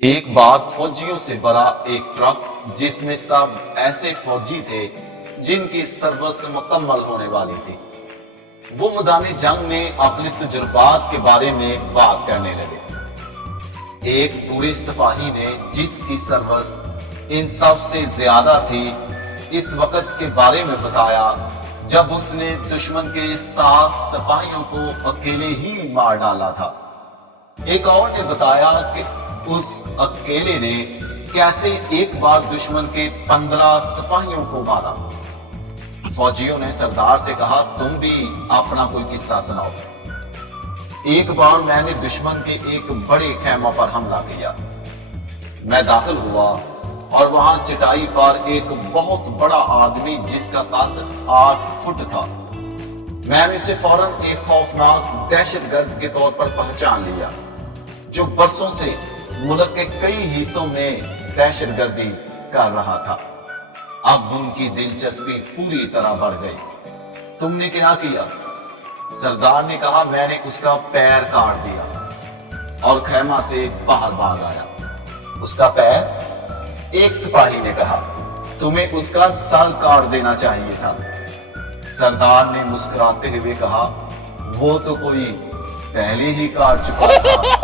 ایک بار فوجیوں سے بھرا ایک ٹرک جس میں سب ایسے فوجی تھے جن کی سروس مکمل ہونے والی تھی، وہ میدان جنگ میں اپنے تجربات کے بارے میں بات کرنے لگے۔ ایک بوڑھے سپاہی نے جس کی سروس ان سب سے زیادہ تھی اس وقت کے بارے میں بتایا جب اس نے دشمن کے 7 سپاہیوں کو اکیلے ہی مار ڈالا تھا۔ ایک اور نے بتایا کہ اس اکیلے نے کیسے ایک بار دشمن کے 15 سپاہیوں کو مارا۔ فوجیوں نے سردار سے کہا، تم بھی اپنا کوئی قصہ سناؤ۔ ایک بار میں نے دشمن کے ایک بڑے خیمہ پر حملہ کیا۔ میں داخل ہوا اور وہاں چٹائی پر ایک بہت بڑا آدمی جس کا قد 8 فٹ تھا۔ میں نے اسے فوراً ایک خوفناک دہشت گرد کے طور پر پہچان لیا جو برسوں سے ملک کے کئی حصوں میں دہشت گردی کر رہا تھا۔ اب ان کی دلچسپی پوری طرح بڑھ گئی۔ تم نے کیا کیا؟ سردار نے کہا، میں نے اس کا پیر کاٹ دیا اور خیمہ سے باہر بھاگ آیا۔ اس کا پیر؟ ایک سپاہی نے کہا، تمہیں اس کا سر کاٹ دینا چاہیے تھا۔ سردار نے مسکراتے ہوئے کہا، وہ تو کوئی پہلے ہی کاٹ چکا تھا۔